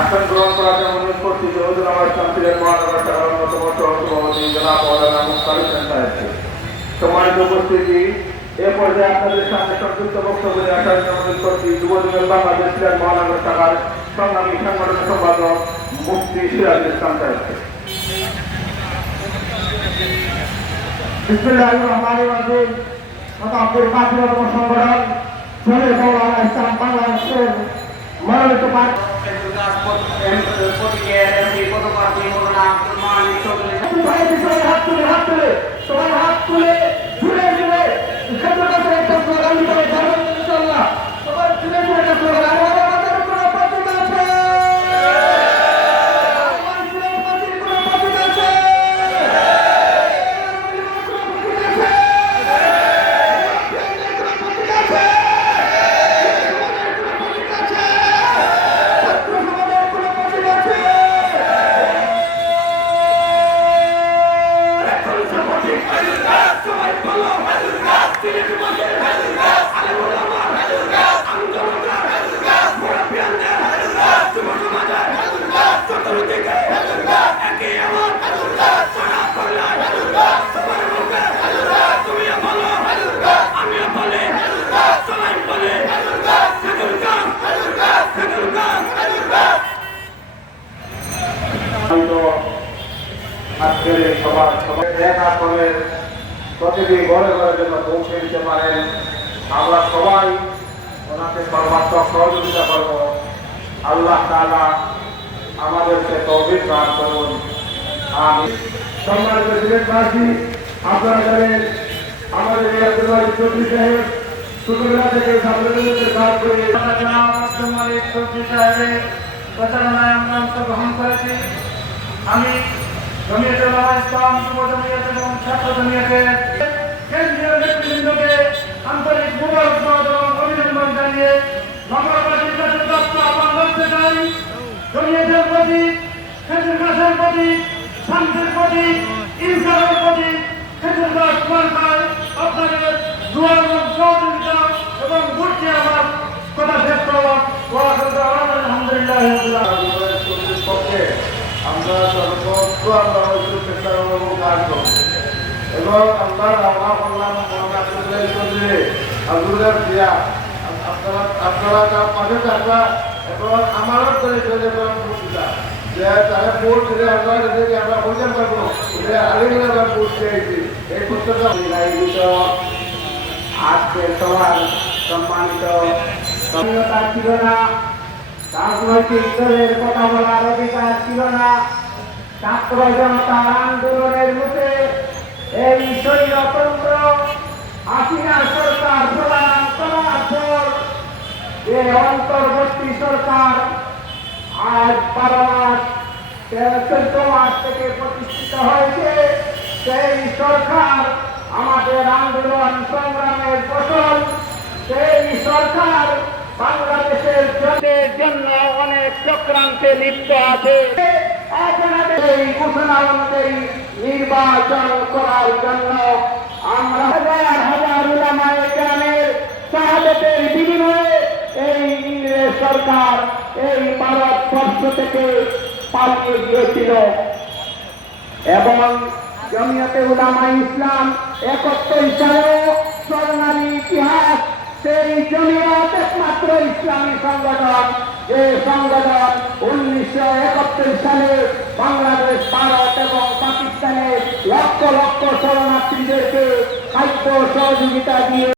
আসন গ্রহণ করার জন্য অনুরোধ করছি যে হুজুরাবাদ শান্তির মহানগর শাখার অন্যতম সভাপতি জনাব মৌলানা মুক্তার হোসেন সাহেবকে। সম্মানিত উপস্থিতি, এ পর্যায়ে আপনাদের সামনে সংযুক্ত বক্তব্য নিয়ে আসার জন্য অনুরোধ করছি যুবদলের বাংলাদেশ সিলেট মহানগর শাখার সংগ্রামী সংগঠন সম্পাদক মুফতি সিরাজুল ইসলাম সাহেবকে। বিসমিল্লাহির রহমানির রহিম। শতাব্দীর ৫৫তম সংগঠন শরীফ মৌলানা ইসলাম বাংলাদেশের মনোনীত হাত তুলে সবাই হাত তুলে ঘুরে ঘুরে একটা স্লোগান দিতে হবে ইনশাআল্লাহ। সবাই ঘুরে ঘুরে একটা স্লোগান আজকের এই সবার প্রতিটি ঘরে ঘরে যেন পৌঁছে দিতে পারেন। আমরা সবাই ওনাকে সর্বাত্মক সহযোগিতা করব। আল্লাহ তাআলা আমাদেরকে তৌফিক দান করুন। আমি সম্মানিত সিলেটবাসী, আপনারা জানেন আমাদের এই আব্দুল্লাহ চৌধুরী সাহেব ছোটবেলা থেকে ছাত্রদের কাজ করে সম্মানিত চৌধুরী সাহেবের প্রচারণায় আমরা অংশগ্রহণ করেছি। আমি জমিয়তে উলামা ইসলাম, যুব জমিয়ত এবং ছাত্র জমিয়তের কেন্দ্রীয় নেতৃবৃন্দকে আন্তরিক মুবারকবাদ এবং অভিনন্দন জানিয়ে নগরবাসীর কাছে দশটা আহ্বান করতে চাই। জমিয়তের প্রতি, খেজুর গাছের প্রতি, শান্তির প্রতি, ইনসাফের প্রতি, খেজুর গাছ মার্কায় আপনাদের দোয়া এবং সহযোগিতা এবং ভোটকে আমার কথা শেষ করলাম। আলহামদুলিল্লাহ আমরা সর্বত্র আমরা চেষ্টা করবো কাজ করবো এবং আমরা রওনা করলাম আব্দুল্লাহ দিয়া আপনারা তার পাশে থাকবা এবং আমারও করে চলে যাবেন বক্তৃতা যে তারা ভোট দিলে আমরা যদি আমরা বলতে পারবো আলিগুলো আমরা ভোট চেয়েছি এই পুস্তকটা আজকে সবার সম্মানিত স্বাধীনতা ছিল না, রাজনৈতিক দলের কথা বলার অধিকার ছিল না। ছাত্র জনতার আন্দোলনের মুখে এই স্বৈরতন্ত্র হাসিনা সরকার প্রদান করার পর যে অন্তর্বর্তী সরকার আজ 12 মাস 14 মাস থেকে প্রতিষ্ঠিত হয়েছে, সেই সরকার আমাদের আন্দোলন সংগ্রামের ফসল। সেই সরকার বাংলাদেশের জন্য অনেক চক্রান্তে লিপ্ত আছে। এই ঘোষণা অনুযায়ী নির্বাচন করার জন্য আমরা হাজার হাজার উলামায়ে কেরামের শাহাদাতের বিনিময়ে এই ইংরেজ সরকার এই ভারতবর্ষ থেকে পালিয়ে গিয়েছিল এবং জমিয়তে উলামা ইসলাম 71 সালেও স্বর্ণালী ইতিহাস। সেই জমিয়ত একমাত্র ইসলামী সংগঠন যে সংগঠন 1971 সালে বাংলাদেশ, ভারত এবং পাকিস্তানে লক্ষ লক্ষ শরণার্থীদেরকে খাদ্য সহযোগিতা দিয়ে